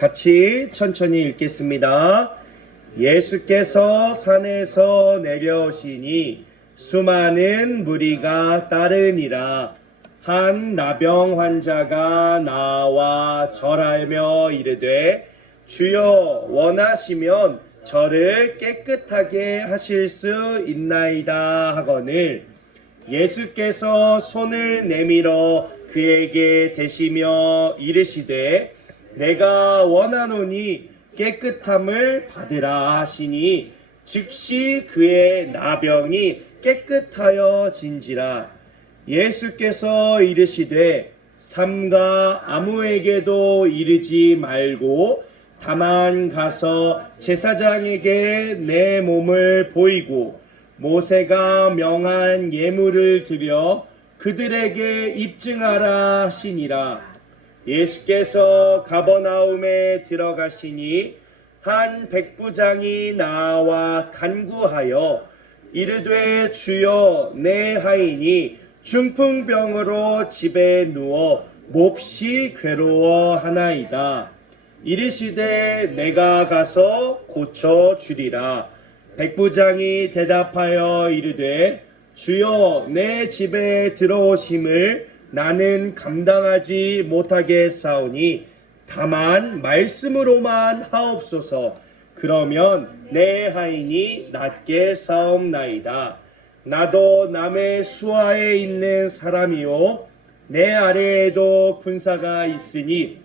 같이 천천히 읽겠습니다. 예수께서 산에서 내려오시니 수많은 무리가 따르니라. 한 나병 환자가 나와 절하며 이르되 주여 원하시면 저를 깨끗하게 하실 수 있나이다 하거늘 예수께서 손을 내밀어 그에게 대시며 이르시되 내가 원하노니 깨끗함을 받으라 하시니 즉시 그의 나병이 깨끗하여 진지라. 예수께서 이르시되 삼가 아무에게도 이르지 말고 다만 가서 제사장에게 내 몸을 보이고 모세가 명한 예물을 드려 그들에게 입증하라 하시니라. 예수께서 가버나움에 들어가시니 한 백부장이 나와 간구하여 이르되 주여 내 하인이 중풍병으로 집에 누워 몹시 괴로워하나이다. 이르시되 내가 가서 고쳐주리라. 백부장이 대답하여 이르되 주여 내 집에 들어오심을 나는 감당하지 못하겠사오니 다만 말씀으로만 하옵소서. 그러면 내 하인이 낫게 사옵나이다. 나도 남의 수하에 있는 사람이요 내 아래에도 군사가 있으니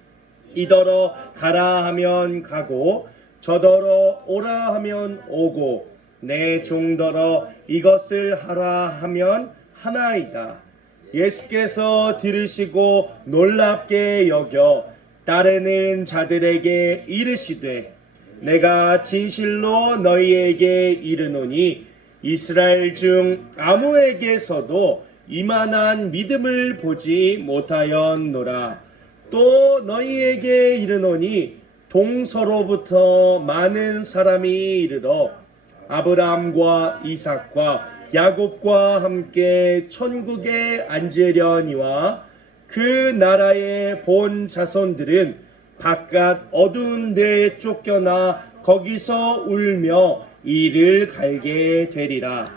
이더러 가라 하면 가고 저더러 오라 하면 오고 내 종더러 이것을 하라 하면 하나이다. 예수께서 들으시고 놀랍게 여겨 따르는 자들에게 이르시되 내가 진실로 너희에게 이르노니 이스라엘 중 아무에게서도 이만한 믿음을 보지 못하였노라. 또 너희에게 이르노니 동서로부터 많은 사람이 이르러 아브라함과 이삭과 야곱과 함께 천국에 앉으려니와 그 나라의 본 자손들은 바깥 어두운 데에 쫓겨나 거기서 울며 이를 갈게 되리라.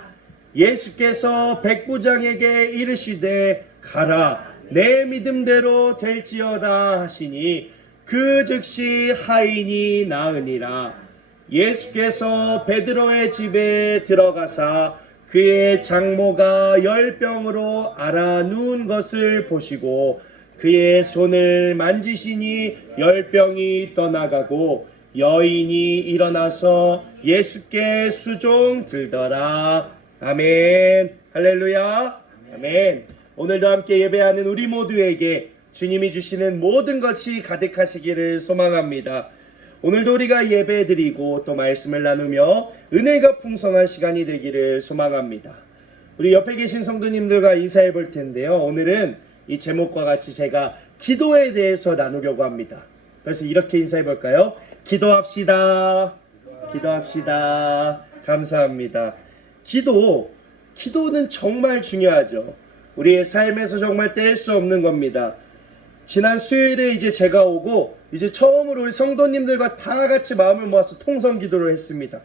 예수께서 백부장에게 이르시되 가라 내 믿음대로 될지어다 하시니 그 즉시 하인이 나으니라. 예수께서 베드로의 집에 들어가사 그의 장모가 열병으로 앓아 누운 것을 보시고 그의 손을 만지시니 열병이 떠나가고 여인이 일어나서 예수께 수종 들더라. 아멘. 할렐루야. 아멘. 오늘도 함께 예배하는 우리 모두에게 주님이 주시는 모든 것이 가득하시기를 소망합니다. 오늘도 우리가 예배드리고 또 말씀을 나누며 은혜가 풍성한 시간이 되기를 소망합니다. 우리 옆에 계신 성도님들과 인사해 볼 텐데요. 오늘은 이 제목과 같이 제가 기도에 대해서 나누려고 합니다. 그래서 이렇게 인사해 볼까요? 기도합시다. 기도합시다. 감사합니다. 기도는 정말 중요하죠. 우리의 삶에서 정말 뗄 수 없는 겁니다. 지난 수요일에 이제 제가 오고 이제 처음으로 우리 성도님들과 다 같이 마음을 모아서 통성 기도를 했습니다.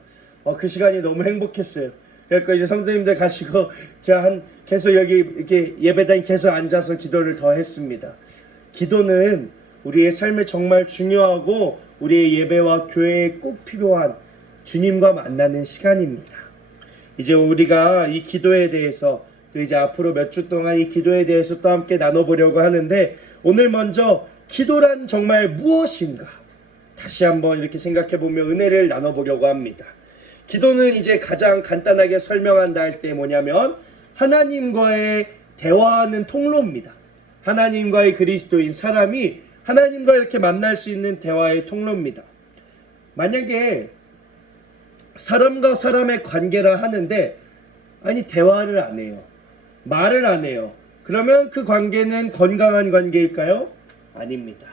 그 시간이 너무 행복했어요. 그러니까 이제 성도님들 가시고 제가 계속 여기 이렇게 예배당에 계속 앉아서 기도를 더 했습니다. 기도는 우리의 삶에 정말 중요하고 우리의 예배와 교회에 꼭 필요한 주님과 만나는 시간입니다. 이제 우리가 이 기도에 대해서 또 이제 앞으로 몇 주 동안 이 기도에 대해서 또 함께 나눠보려고 하는데 오늘 먼저 기도란 정말 무엇인가 다시 한번 이렇게 생각해보며 은혜를 나눠보려고 합니다. 기도는 이제 가장 간단하게 설명한다 할 때 뭐냐면 하나님과의 대화하는 통로입니다. 하나님과의 그리스도인 사람이 하나님과 이렇게 만날 수 있는 대화의 통로입니다. 만약에 사람과 사람의 관계라 하는데 대화를 안 해요. 말을 안 해요. 그러면 그 관계는 건강한 관계일까요? 아닙니다.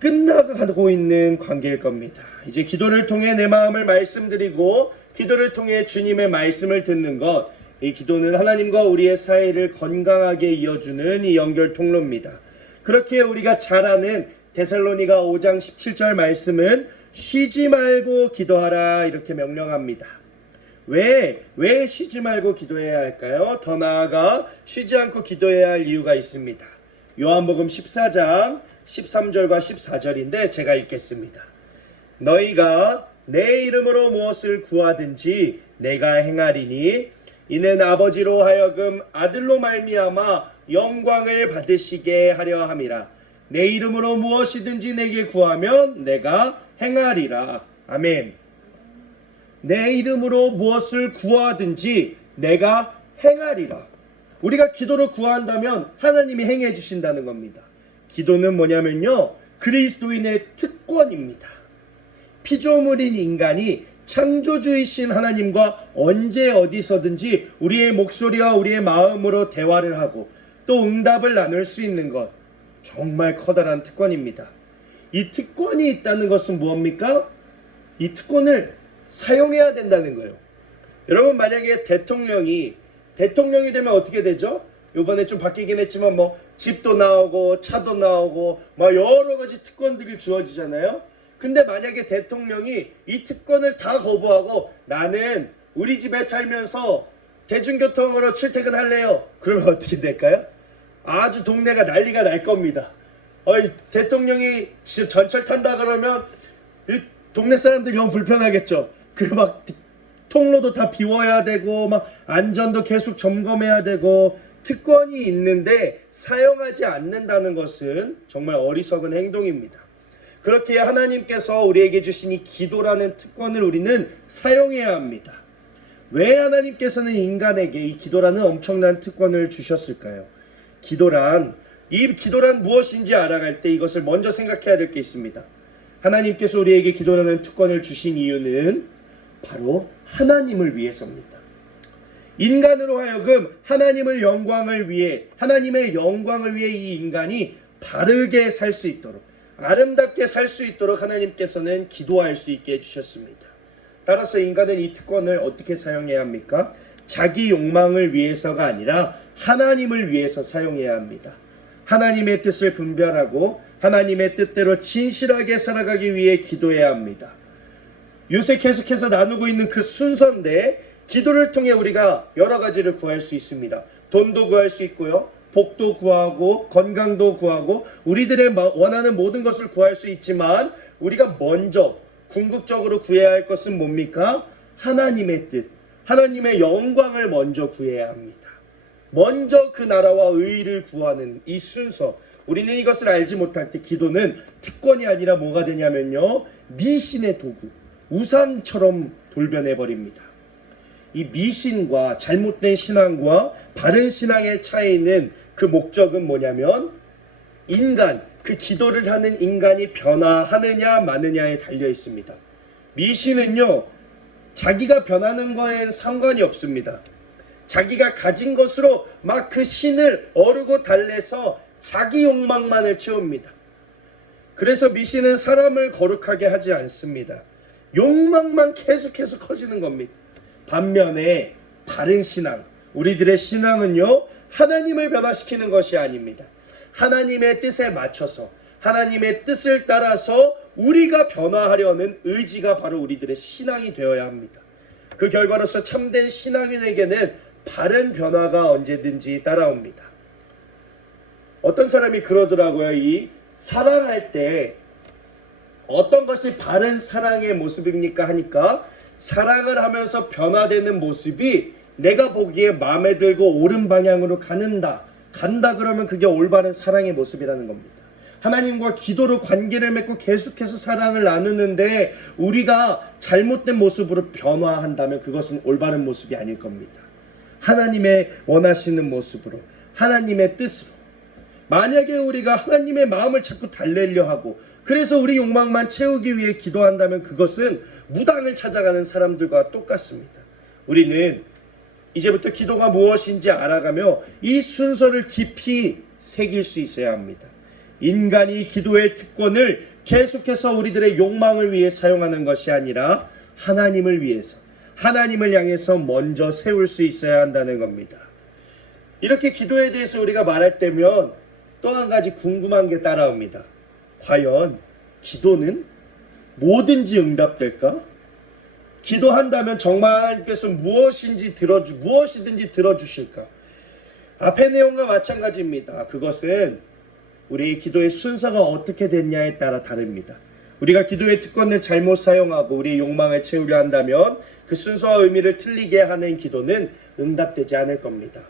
끝나가고 있는 관계일 겁니다. 이제 기도를 통해 내 마음을 말씀드리고 기도를 통해 주님의 말씀을 듣는 것, 이 기도는 하나님과 우리의 사이를 건강하게 이어주는 이 연결 통로입니다. 그렇게 우리가 잘 아는 데살로니가 5장 17절 말씀은 쉬지 말고 기도하라 이렇게 명령합니다. 왜 쉬지 말고 기도해야 할까요? 더 나아가 쉬지 않고 기도해야 할 이유가 있습니다. 요한복음 14장 13절과 14절인데 제가 읽겠습니다. 너희가 내 이름으로 무엇을 구하든지 내가 행하리니 이는 아버지로 하여금 아들로 말미암아 영광을 받으시게 하려 함이라. 내 이름으로 무엇이든지 내게 구하면 내가 행하리라. 아멘. 내 이름으로 무엇을 구하든지 내가 행하리라. 우리가 기도로 구한다면 하나님이 행해 주신다는 겁니다. 기도는 뭐냐면요, 그리스도인의 특권입니다. 피조물인 인간이 창조주이신 하나님과 언제 어디서든지 우리의 목소리와 우리의 마음으로 대화를 하고 또 응답을 나눌 수 있는 것, 정말 커다란 특권입니다. 이 특권이 있다는 것은 무엇입니까? 이 특권을 사용해야 된다는 거예요. 여러분, 만약에 대통령이 되면 어떻게 되죠? 이번에 좀 바뀌긴 했지만 집도 나오고 차도 나오고 여러 가지 특권들이 주어지잖아요. 근데 만약에 대통령이 이 특권을 다 거부하고 나는 우리 집에 살면서 대중교통으로 출퇴근할래요. 그러면 어떻게 될까요? 아주 동네가 난리가 날 겁니다. 대통령이 전철 탄다 그러면 이 동네 사람들이 너무 불편하겠죠. 통로도 다 비워야 되고 안전도 계속 점검해야 되고, 특권이 있는데 사용하지 않는다는 것은 정말 어리석은 행동입니다. 그렇게 하나님께서 우리에게 주신 이 기도라는 특권을 우리는 사용해야 합니다. 왜 하나님께서는 인간에게 이 기도라는 엄청난 특권을 주셨을까요? 기도란 무엇인지 알아갈 때 이것을 먼저 생각해야 될 게 있습니다. 하나님께서 우리에게 기도라는 특권을 주신 이유는 바로 하나님을 위해서입니다. 인간으로 하여금 하나님의 영광을 위해 이 인간이 바르게 살 수 있도록, 아름답게 살 수 있도록 하나님께서는 기도할 수 있게 해주셨습니다. 따라서 인간은 이 특권을 어떻게 사용해야 합니까? 자기 욕망을 위해서가 아니라 하나님을 위해서 사용해야 합니다. 하나님의 뜻을 분별하고 하나님의 뜻대로 진실하게 살아가기 위해 기도해야 합니다. 요새 계속해서 나누고 있는 그 순서인데, 기도를 통해 우리가 여러 가지를 구할 수 있습니다. 돈도 구할 수 있고요, 복도 구하고 건강도 구하고 우리들의 원하는 모든 것을 구할 수 있지만, 우리가 먼저 궁극적으로 구해야 할 것은 뭡니까? 하나님의 뜻, 하나님의 영광을 먼저 구해야 합니다. 먼저 그 나라와 의의를 구하는 이 순서, 우리는 이것을 알지 못할 때 기도는 특권이 아니라 뭐가 되냐면요, 미신의 도구, 우상처럼 돌변해 버립니다. 이 미신과 잘못된 신앙과 바른 신앙의 차이는, 그 목적은 뭐냐면 그 기도를 하는 인간이 변화하느냐 마느냐에 달려 있습니다. 미신은요, 자기가 변하는 거엔 상관이 없습니다. 자기가 가진 것으로 그 신을 어르고 달래서 자기 욕망만을 채웁니다. 그래서 미신은 사람을 거룩하게 하지 않습니다. 욕망만 계속해서 커지는 겁니다. 반면에 바른 신앙, 우리들의 신앙은요, 하나님을 변화시키는 것이 아닙니다. 하나님의 뜻에 맞춰서, 하나님의 뜻을 따라서 우리가 변화하려는 의지가 바로 우리들의 신앙이 되어야 합니다. 그 결과로서 참된 신앙인에게는 바른 변화가 언제든지 따라옵니다. 어떤 사람이 그러더라고요. 이 사랑할 때 어떤 것이 바른 사랑의 모습입니까 하니까, 사랑을 하면서 변화되는 모습이 내가 보기에 마음에 들고 옳은 방향으로 간다 그러면 그게 올바른 사랑의 모습이라는 겁니다. 하나님과 기도로 관계를 맺고 계속해서 사랑을 나누는데 우리가 잘못된 모습으로 변화한다면 그것은 올바른 모습이 아닐 겁니다. 하나님의 원하시는 모습으로, 하나님의 뜻으로. 만약에 우리가 하나님의 마음을 자꾸 달래려 하고, 그래서 우리 욕망만 채우기 위해 기도한다면 그것은 무당을 찾아가는 사람들과 똑같습니다. 우리는 이제부터 기도가 무엇인지 알아가며 이 순서를 깊이 새길 수 있어야 합니다. 인간이 기도의 특권을 계속해서 우리들의 욕망을 위해 사용하는 것이 아니라 하나님을 위해서, 하나님을 향해서 먼저 세울 수 있어야 한다는 겁니다. 이렇게 기도에 대해서 우리가 말할 때면 또 한 가지 궁금한 게 따라옵니다. 과연 기도는 뭐든지 응답될까? 기도한다면 정말 하나님께서 무엇이든지 들어주실까? 앞의 내용과 마찬가지입니다. 그것은 우리의 기도의 순서가 어떻게 됐냐에 따라 다릅니다. 우리가 기도의 특권을 잘못 사용하고 우리의 욕망을 채우려 한다면 그 순서와 의미를 틀리게 하는 기도는 응답되지 않을 겁니다.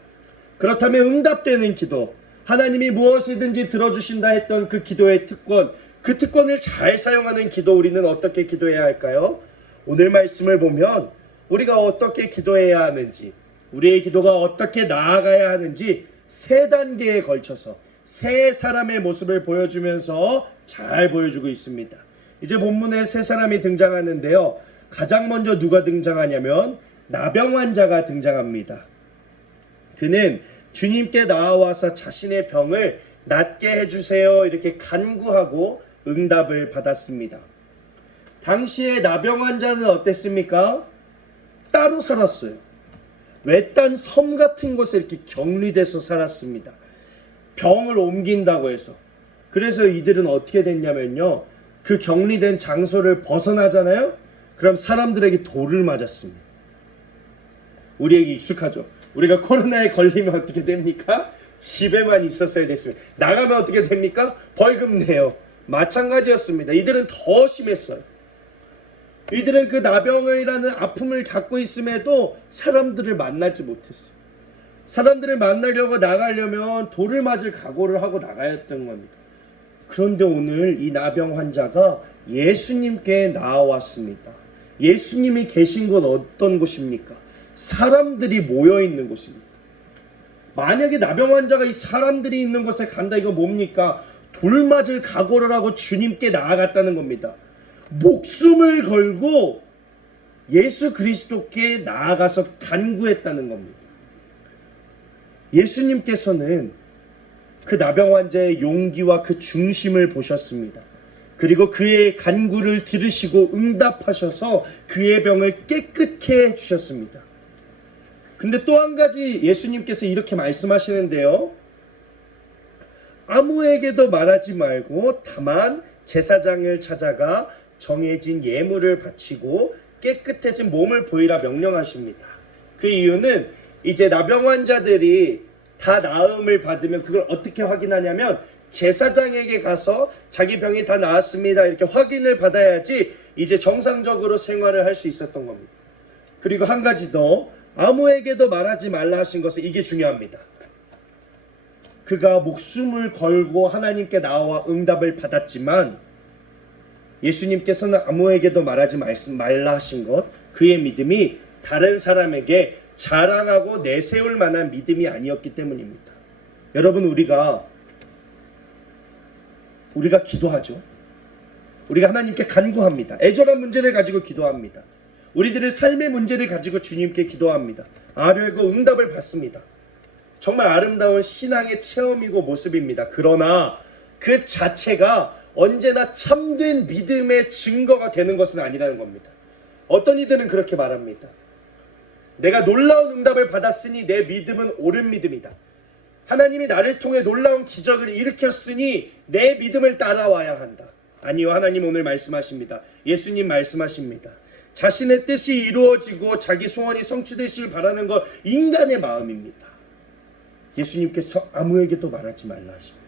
그렇다면 응답되는 기도, 하나님이 무엇이든지 들어주신다 했던 그 기도의 특권, 그 특권을 잘 사용하는 기도, 우리는 어떻게 기도해야 할까요? 오늘 말씀을 보면 우리가 어떻게 기도해야 하는지, 우리의 기도가 어떻게 나아가야 하는지 3단계에 걸쳐서 세 사람의 모습을 보여주면서 잘 보여주고 있습니다. 이제 본문에 세 사람이 등장하는데요. 가장 먼저 누가 등장하냐면 나병 환자가 등장합니다. 그는 주님께 나와서 자신의 병을 낫게 해주세요 이렇게 간구하고 응답을 받았습니다. 당시에 나병 환자는 어땠습니까? 따로 살았어요. 외딴 섬 같은 곳에 이렇게 격리돼서 살았습니다. 병을 옮긴다고 해서. 그래서 이들은 어떻게 됐냐면요, 그 격리된 장소를 벗어나잖아요. 그럼 사람들에게 돌을 맞았습니다. 우리에게 익숙하죠. 우리가 코로나에 걸리면 어떻게 됩니까? 집에만 있었어야 됐습니다. 나가면 어떻게 됩니까? 벌금 내요. 마찬가지였습니다. 이들은 더 심했어요. 이들은 그 나병이라는 아픔을 갖고 있음에도 사람들을 만나지 못했어요. 사람들을 만나려고 나가려면 돌을 맞을 각오를 하고 나가야 했던 겁니다. 그런데 오늘 이 나병 환자가 예수님께 나왔습니다. 예수님이 계신 곳 어떤 곳입니까? 사람들이 모여 있는 곳입니다. 만약에 나병 환자가 이 사람들이 있는 곳에 간다, 이거 뭡니까? 돌 맞을 각오를 하고 주님께 나아갔다는 겁니다. 목숨을 걸고 예수 그리스도께 나아가서 간구했다는 겁니다. 예수님께서는 그 나병 환자의 용기와 그 중심을 보셨습니다. 그리고 그의 간구를 들으시고 응답하셔서 그의 병을 깨끗게 해주셨습니다. 근데 또 한 가지 예수님께서 이렇게 말씀하시는데요. 아무에게도 말하지 말고 다만 제사장을 찾아가 정해진 예물을 바치고 깨끗해진 몸을 보이라 명령하십니다. 그 이유는 이제 나병 환자들이 다 나음을 받으면 그걸 어떻게 확인하냐면 제사장에게 가서 자기 병이 다 나았습니다 이렇게 확인을 받아야지 이제 정상적으로 생활을 할 수 있었던 겁니다. 그리고 한 가지 더, 아무에게도 말하지 말라 하신 것은 이게 중요합니다. 그가 목숨을 걸고 하나님께 나와 응답을 받았지만 예수님께서는 아무에게도 말하지 말라 하신 것, 그의 믿음이 다른 사람에게 자랑하고 내세울 만한 믿음이 아니었기 때문입니다. 여러분, 우리가 기도하죠. 우리가 하나님께 간구합니다. 애절한 문제를 가지고 기도합니다. 우리들의 삶의 문제를 가지고 주님께 기도합니다. 아뢰고 응답을 받습니다. 정말 아름다운 신앙의 체험이고 모습입니다. 그러나 그 자체가 언제나 참된 믿음의 증거가 되는 것은 아니라는 겁니다. 어떤 이들은 그렇게 말합니다. 내가 놀라운 응답을 받았으니 내 믿음은 옳은 믿음이다. 하나님이 나를 통해 놀라운 기적을 일으켰으니 내 믿음을 따라와야 한다. 아니요, 하나님 오늘 말씀하십니다. 예수님 말씀하십니다. 자신의 뜻이 이루어지고 자기 소원이 성취되시길 바라는 것 인간의 마음입니다. 예수님께서 아무에게도 말하지 말라 하십니다.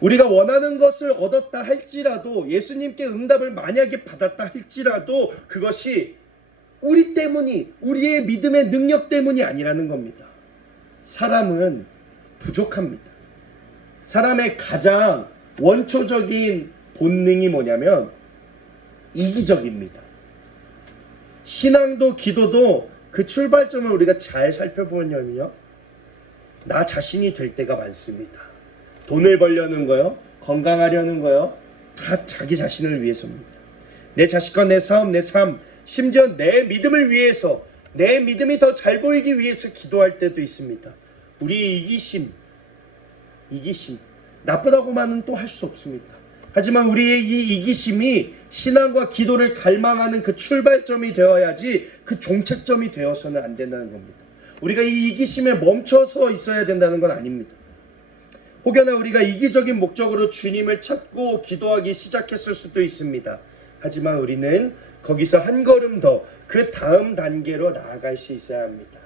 우리가 원하는 것을 얻었다 할지라도, 예수님께 응답을 만약에 받았다 할지라도 그것이 우리 때문이, 우리의 믿음의 능력 때문이 아니라는 겁니다. 사람은 부족합니다. 사람의 가장 원초적인 본능이 뭐냐면 이기적입니다. 신앙도 기도도 그 출발점을 우리가 잘 살펴보면요, 나 자신이 될 때가 많습니다. 돈을 벌려는 거요, 건강하려는 거요, 다 자기 자신을 위해서입니다. 내 자식과 내 삶, 심지어 내 믿음을 위해서, 내 믿음이 더 잘 보이기 위해서 기도할 때도 있습니다. 우리의 이기심, 나쁘다고만은 또 할 수 없습니다. 하지만 우리의 이 이기심이 신앙과 기도를 갈망하는 그 출발점이 되어야지 그 종착점이 되어서는 안 된다는 겁니다. 우리가 이 이기심에 멈춰서 있어야 된다는 건 아닙니다. 혹여나 우리가 이기적인 목적으로 주님을 찾고 기도하기 시작했을 수도 있습니다. 하지만 우리는 거기서 한 걸음 더 그 다음 단계로 나아갈 수 있어야 합니다.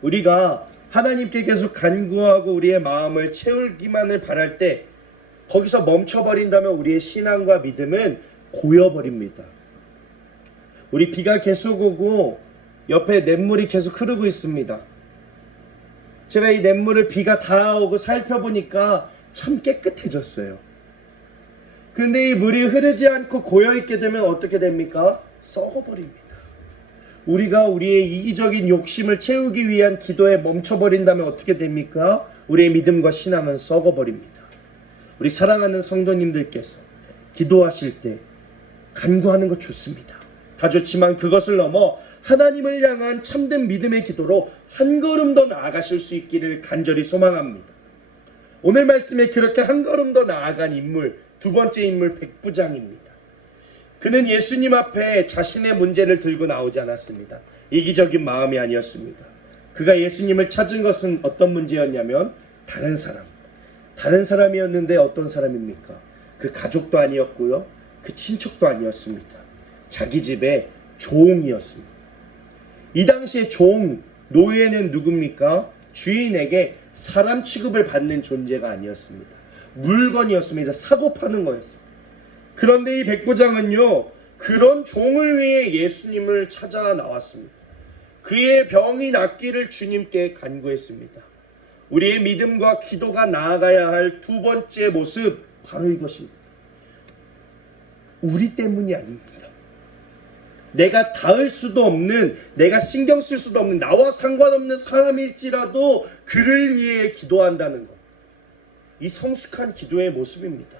우리가 하나님께 계속 간구하고 우리의 마음을 채우기만을 바랄 때 거기서 멈춰버린다면 우리의 신앙과 믿음은 고여버립니다. 우리 비가 계속 오고 옆에 냇물이 계속 흐르고 있습니다. 제가 이 냇물을 비가 다 오고 살펴보니까 참 깨끗해졌어요. 근데 이 물이 흐르지 않고 고여있게 되면 어떻게 됩니까? 썩어버립니다. 우리가 우리의 이기적인 욕심을 채우기 위한 기도에 멈춰버린다면 어떻게 됩니까? 우리의 믿음과 신앙은 썩어버립니다. 우리 사랑하는 성도님들께서 기도하실 때 간구하는 것 좋습니다. 다 좋지만 그것을 넘어 하나님을 향한 참된 믿음의 기도로 한 걸음 더 나아가실 수 있기를 간절히 소망합니다. 오늘 말씀에 그렇게 한 걸음 더 나아간 인물, 두 번째 인물 백부장입니다. 그는 예수님 앞에 자신의 문제를 들고 나오지 않았습니다. 이기적인 마음이 아니었습니다. 그가 예수님을 찾은 것은 어떤 문제였냐면 다른 사람이었는데 어떤 사람입니까? 그 가족도 아니었고요. 그 친척도 아니었습니다. 자기 집의 종이었습니다. 이 당시에 노예는 누굽니까? 주인에게 사람 취급을 받는 존재가 아니었습니다. 물건이었습니다. 사고 파는 거였습니다. 그런데 이 백부장은요, 그런 종을 위해 예수님을 찾아 나왔습니다. 그의 병이 낫기를 주님께 간구했습니다. 우리의 믿음과 기도가 나아가야 할 두 번째 모습, 바로 이것입니다. 우리 때문이 아닙니다. 내가 닿을 수도 없는, 내가 신경 쓸 수도 없는, 나와 상관없는 사람일지라도 그를 위해 기도한다는 것. 이 성숙한 기도의 모습입니다.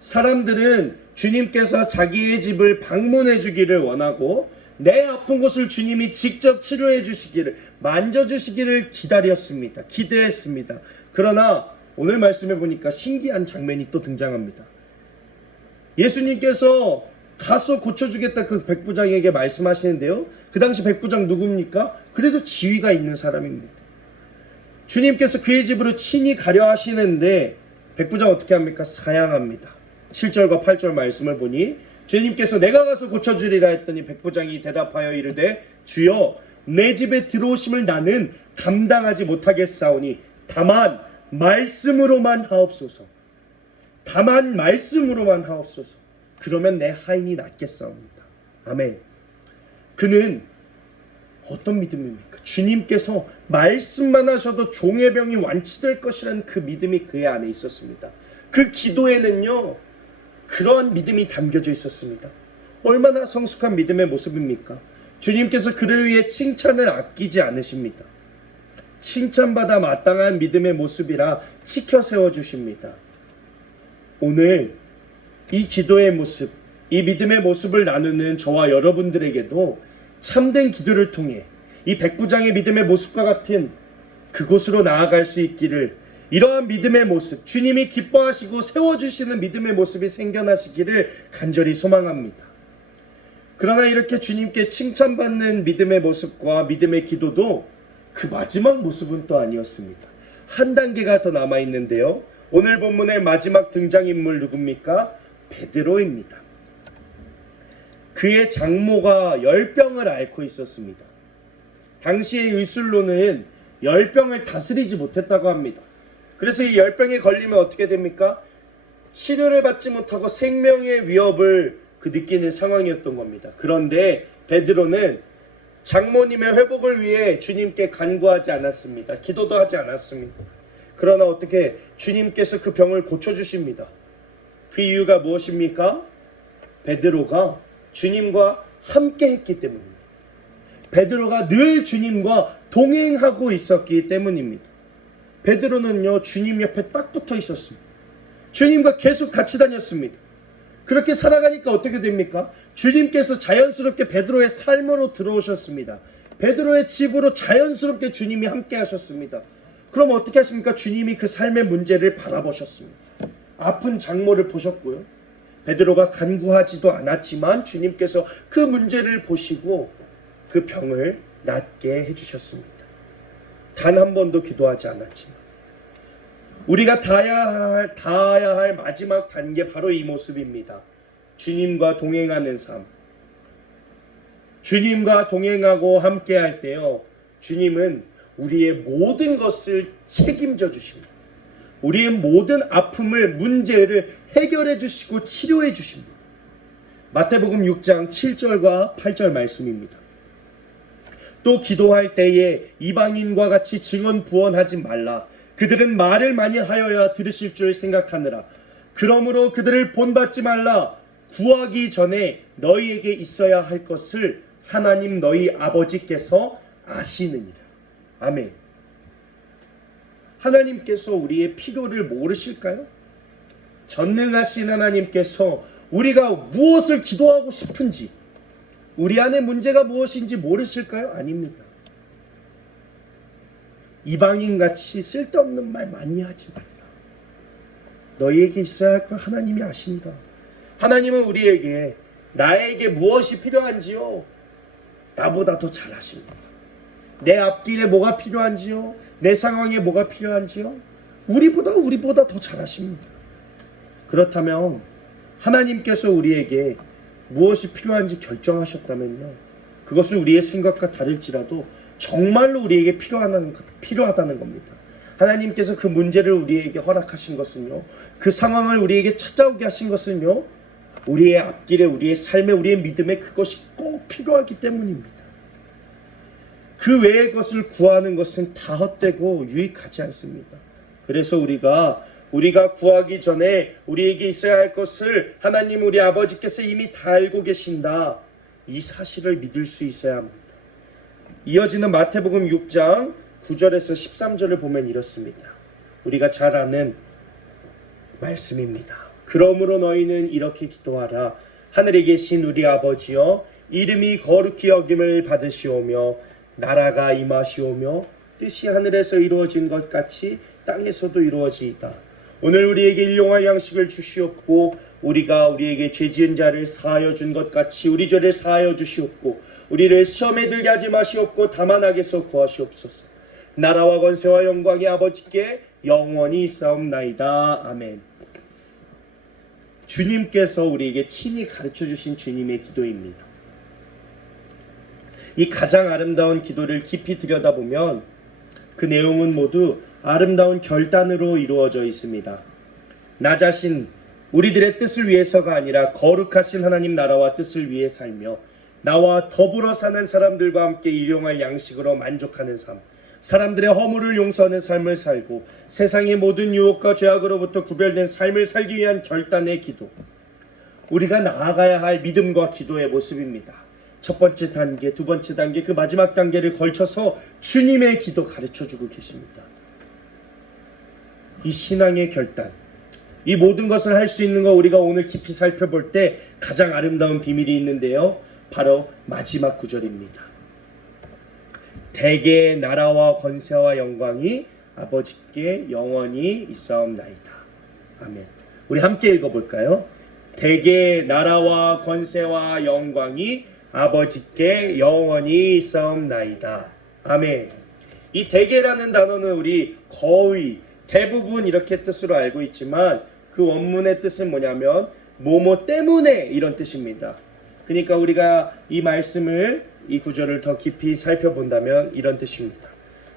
사람들은 주님께서 자기의 집을 방문해 주기를 원하고 내 아픈 곳을 주님이 직접 치료해 주시기를, 만져주시기를 기대했습니다. 그러나 오늘 말씀해 보니까 신기한 장면이 또 등장합니다. 예수님께서 가서 고쳐주겠다 그 백부장에게 말씀하시는데요, 그 당시 백부장 누굽니까? 그래도 지위가 있는 사람입니다. 주님께서 그의 집으로 친히 가려 하시는데 백부장 어떻게 합니까? 사양합니다. 7절과 8절 말씀을 보니 주님께서 내가 가서 고쳐주리라 했더니 백부장이 대답하여 이르되 주여 내 집에 들어오심을 나는 감당하지 못하겠사오니 다만 말씀으로만 하옵소서. 그러면 내 하인이 낫겠사옵니다. 아멘. 그는 어떤 믿음입니까? 주님께서 말씀만 하셔도 종의 병이 완치될 것이라는 그 믿음이 그의 안에 있었습니다. 그 기도에는요, 그런 믿음이 담겨져 있었습니다. 얼마나 성숙한 믿음의 모습입니까? 주님께서 그를 위해 칭찬을 아끼지 않으십니다. 칭찬받아 마땅한 믿음의 모습이라 지켜 세워주십니다. 오늘 이 기도의 모습, 이 믿음의 모습을 나누는 저와 여러분들에게도 참된 기도를 통해 이 백부장의 믿음의 모습과 같은 그곳으로 나아갈 수 있기를, 이러한 믿음의 모습, 주님이 기뻐하시고 세워주시는 믿음의 모습이 생겨나시기를 간절히 소망합니다. 그러나 이렇게 주님께 칭찬받는 믿음의 모습과 믿음의 기도도 그 마지막 모습은 또 아니었습니다. 한 단계가 더 남아있는데요, 오늘 본문의 마지막 등장인물 누굽니까? 베드로입니다. 그의 장모가 열병을 앓고 있었습니다. 당시의 의술로는 열병을 다스리지 못했다고 합니다. 그래서 이 열병에 걸리면 어떻게 됩니까? 치료를 받지 못하고 생명의 위협을 느끼는 상황이었던 겁니다. 그런데 베드로는 장모님의 회복을 위해 주님께 간구하지 않았습니다. 기도도 하지 않았습니다. 그러나 어떻게 주님께서 그 병을 고쳐주십니다. 그 이유가 무엇입니까? 베드로가 주님과 함께 했기 때문입니다. 베드로가 늘 주님과 동행하고 있었기 때문입니다. 베드로는요, 주님 옆에 딱 붙어 있었습니다. 주님과 계속 같이 다녔습니다. 그렇게 살아가니까 어떻게 됩니까? 주님께서 자연스럽게 베드로의 삶으로 들어오셨습니다. 베드로의 집으로 자연스럽게 주님이 함께 하셨습니다. 그럼 어떻게 하십니까? 주님이 그 삶의 문제를 바라보셨습니다. 아픈 장모를 보셨고요, 베드로가 간구하지도 않았지만 주님께서 그 문제를 보시고 그 병을 낫게 해주셨습니다. 단 한 번도 기도하지 않았지만 우리가 닿아야 할 마지막 단계 바로 이 모습입니다. 주님과 동행하는 삶. 주님과 동행하고 함께 할 때요, 주님은 우리의 모든 것을 책임져 주십니다. 우리의 모든 아픔을, 문제를 해결해 주시고 치료해 주십니다. 마태복음 6장 7절과 8절 말씀입니다. 또 기도할 때에 이방인과 같이 증언 부언하지 말라. 그들은 말을 많이 하여야 들으실 줄 생각하느라. 그러므로 그들을 본받지 말라. 구하기 전에 너희에게 있어야 할 것을 하나님 너희 아버지께서 아시느니라. 아멘. 하나님께서 우리의 필요를 모르실까요? 전능하신 하나님께서 우리가 무엇을 기도하고 싶은지, 우리 안에 문제가 무엇인지 모르실까요? 아닙니다. 이방인같이 쓸데없는 말 많이 하지 말라. 너희에게 있어야 할 걸 하나님이 아신다. 하나님은 우리에게, 나에게 무엇이 필요한지요, 나보다 더 잘 아십니다. 내 앞길에 뭐가 필요한지요, 내 상황에 뭐가 필요한지요, 우리보다 더 잘 아십니다. 그렇다면 하나님께서 우리에게 무엇이 필요한지 결정하셨다면요, 그것은 우리의 생각과 다를지라도 정말로 우리에게 필요하다는 겁니다. 하나님께서 그 문제를 우리에게 허락하신 것은요, 그 상황을 우리에게 찾아오게 하신 것은요, 우리의 앞길에, 우리의 삶에, 우리의 믿음에 그것이 꼭 필요하기 때문입니다. 그 외의 것을 구하는 것은 다 헛되고 유익하지 않습니다. 그래서 우리가 구하기 전에 우리에게 있어야 할 것을 하나님 우리 아버지께서 이미 다 알고 계신다, 이 사실을 믿을 수 있어야 합니다. 이어지는 마태복음 6장 9절에서 13절을 보면 이렇습니다. 우리가 잘 아는 말씀입니다. 그러므로 너희는 이렇게 기도하라. 하늘에 계신 우리 아버지여, 이름이 거룩히 여김을 받으시오며 나라가 임하시오며 뜻이 하늘에서 이루어진 것 같이 땅에서도 이루어지이다. 오늘 우리에게 일용할 양식을 주시옵고 우리가 우리에게 죄 지은 자를 사하여 준 것 같이 우리 죄를 사하여 주시옵고 우리를 시험에 들게 하지 마시옵고 다만 악에서 구하시옵소서. 나라와 권세와 영광이 아버지께 영원히 있사옵나이다. 아멘. 주님께서 우리에게 친히 가르쳐 주신 주님의 기도입니다. 이 가장 아름다운 기도를 깊이 들여다보면 그 내용은 모두 아름다운 결단으로 이루어져 있습니다. 나 자신, 우리들의 뜻을 위해서가 아니라 거룩하신 하나님 나라와 뜻을 위해 살며 나와 더불어 사는 사람들과 함께 일용할 양식으로 만족하는 삶, 사람들의 허물을 용서하는 삶을 살고 세상의 모든 유혹과 죄악으로부터 구별된 삶을 살기 위한 결단의 기도, 우리가 나아가야 할 믿음과 기도의 모습입니다. 첫 번째 단계, 두 번째 단계, 그 마지막 단계를 걸쳐서 주님의 기도 가르쳐주고 계십니다. 이 신앙의 결단, 이 모든 것을 할 수 있는 거 우리가 오늘 깊이 살펴볼 때 가장 아름다운 비밀이 있는데요, 바로 마지막 구절입니다. 대개의 나라와 권세와 영광이 아버지께 영원히 있사옵나이다. 아멘. 우리 함께 읽어볼까요? 대개의 나라와 권세와 영광이 아버지께 영원히 있사옵나이다. 아멘. 이 대개라는 단어는 우리 거의 대부분 이렇게 뜻으로 알고 있지만 그 원문의 뜻은 뭐냐면 뭐뭐 때문에 이런 뜻입니다. 그러니까 우리가 이 말씀을, 이 구절을 더 깊이 살펴본다면 이런 뜻입니다.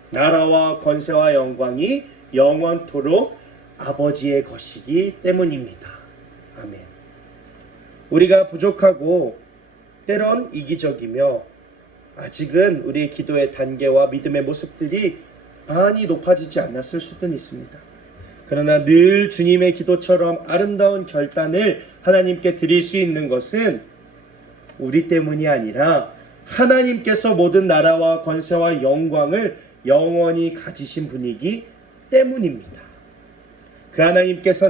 나라와 권세와 영광이 영원토록 아버지의 것이기 때문입니다. 아멘. 우리가 부족하고 때론 이기적이며 아직은 우리의 기도의 단계와 믿음의 모습들이 많이 높아지지 않았을 수도 있습니다. 그러나 늘 주님의 기도처럼 아름다운 결단을 하나님께 드릴 수 있는 것은 우리 때문이 아니라 하나님께서 모든 나라와 권세와 영광을 영원히 가지신 분이기 때문입니다. 그 하나님께서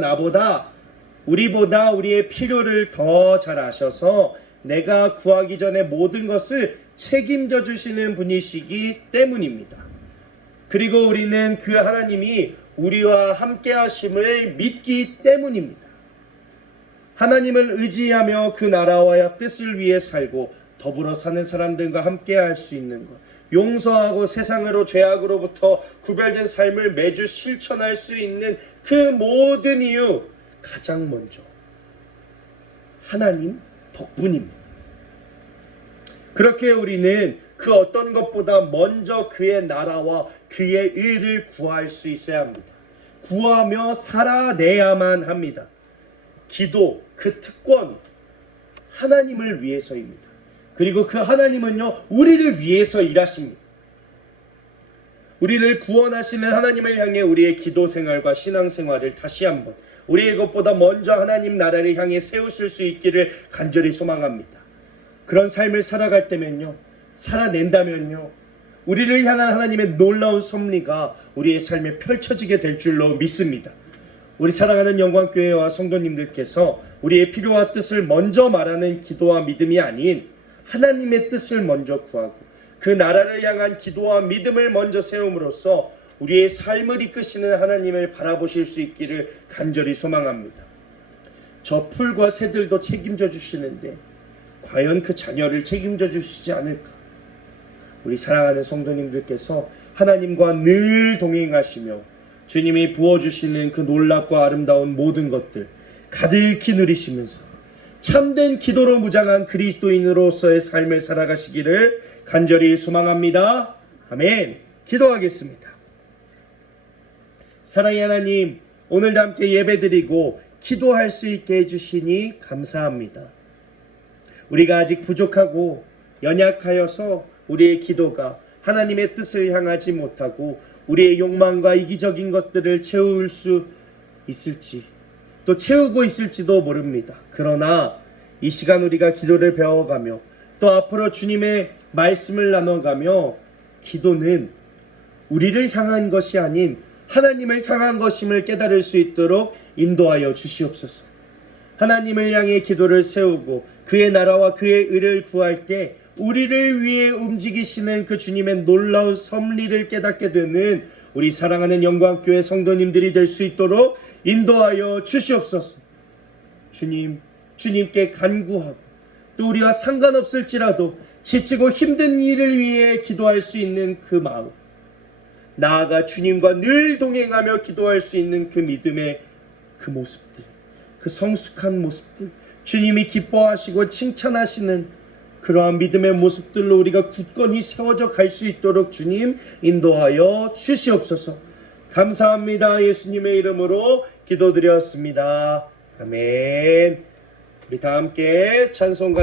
우리보다 우리의 필요를 더 잘 아셔서 내가 구하기 전에 모든 것을 책임져 주시는 분이시기 때문입니다. 그리고 우리는 그 하나님이 우리와 함께 하심을 믿기 때문입니다. 하나님을 의지하며 그 나라와 뜻을 위해 살고 더불어 사는 사람들과 함께 할 수 있는 것, 용서하고 세상으로 죄악으로부터 구별된 삶을 매주 실천할 수 있는 그 모든 이유, 가장 먼저 하나님 덕분입니다. 그렇게 우리는 그 어떤 것보다 먼저 그의 나라와 그의 의를 구할 수 있어야 합니다. 구하며 살아내야만 합니다. 기도, 그 특권, 하나님을 위해서입니다. 그리고 그 하나님은요, 우리를 위해서 일하십니다. 우리를 구원하시는 하나님을 향해 우리의 기도 생활과 신앙 생활을 다시 한번 우리의 것보다 먼저 하나님 나라를 향해 세우실 수 있기를 간절히 소망합니다. 그런 삶을 살아갈 때면요, 살아낸다면요, 우리를 향한 하나님의 놀라운 섭리가 우리의 삶에 펼쳐지게 될 줄로 믿습니다. 우리 사랑하는 영광교회와 성도님들께서 우리의 필요와 뜻을 먼저 말하는 기도와 믿음이 아닌 하나님의 뜻을 먼저 구하고 그 나라를 향한 기도와 믿음을 먼저 세움으로써 우리의 삶을 이끄시는 하나님을 바라보실 수 있기를 간절히 소망합니다. 저 풀과 새들도 책임져 주시는데 과연 그 자녀를 책임져 주시지 않을까? 우리 사랑하는 성도님들께서 하나님과 늘 동행하시며 주님이 부어주시는 그 놀랍고 아름다운 모든 것들 가득히 누리시면서 참된 기도로 무장한 그리스도인으로서의 삶을 살아가시기를 간절히 소망합니다. 아멘. 기도하겠습니다. 사랑의 하나님, 오늘도 함께 예배드리고 기도할 수 있게 해주시니 감사합니다. 우리가 아직 부족하고 연약하여서 우리의 기도가 하나님의 뜻을 향하지 못하고 우리의 욕망과 이기적인 것들을 채울 수 있을지, 또 채우고 있을지도 모릅니다. 그러나 이 시간 우리가 기도를 배워가며 또 앞으로 주님의 말씀을 나눠가며 기도는 우리를 향한 것이 아닌 하나님을 향한 것임을 깨달을 수 있도록 인도하여 주시옵소서. 하나님을 향해 기도를 세우고 그의 나라와 그의 의를 구할 때 우리를 위해 움직이시는 그 주님의 놀라운 섭리를 깨닫게 되는 우리 사랑하는 영광교회 성도님들이 될 수 있도록 인도하여 주시옵소서. 주님께 간구하고 또 우리와 상관없을지라도 지치고 힘든 일을 위해 기도할 수 있는 그 마음, 나아가 주님과 늘 동행하며 기도할 수 있는 그 믿음의 그 모습들, 그 성숙한 모습들, 주님이 기뻐하시고 칭찬하시는 그러한 믿음의 모습들로 우리가 굳건히 세워져 갈 수 있도록 주님 인도하여 주시옵소서. 감사합니다. 예수님의 이름으로 기도드렸습니다. 아멘. 우리 다 함께 찬송가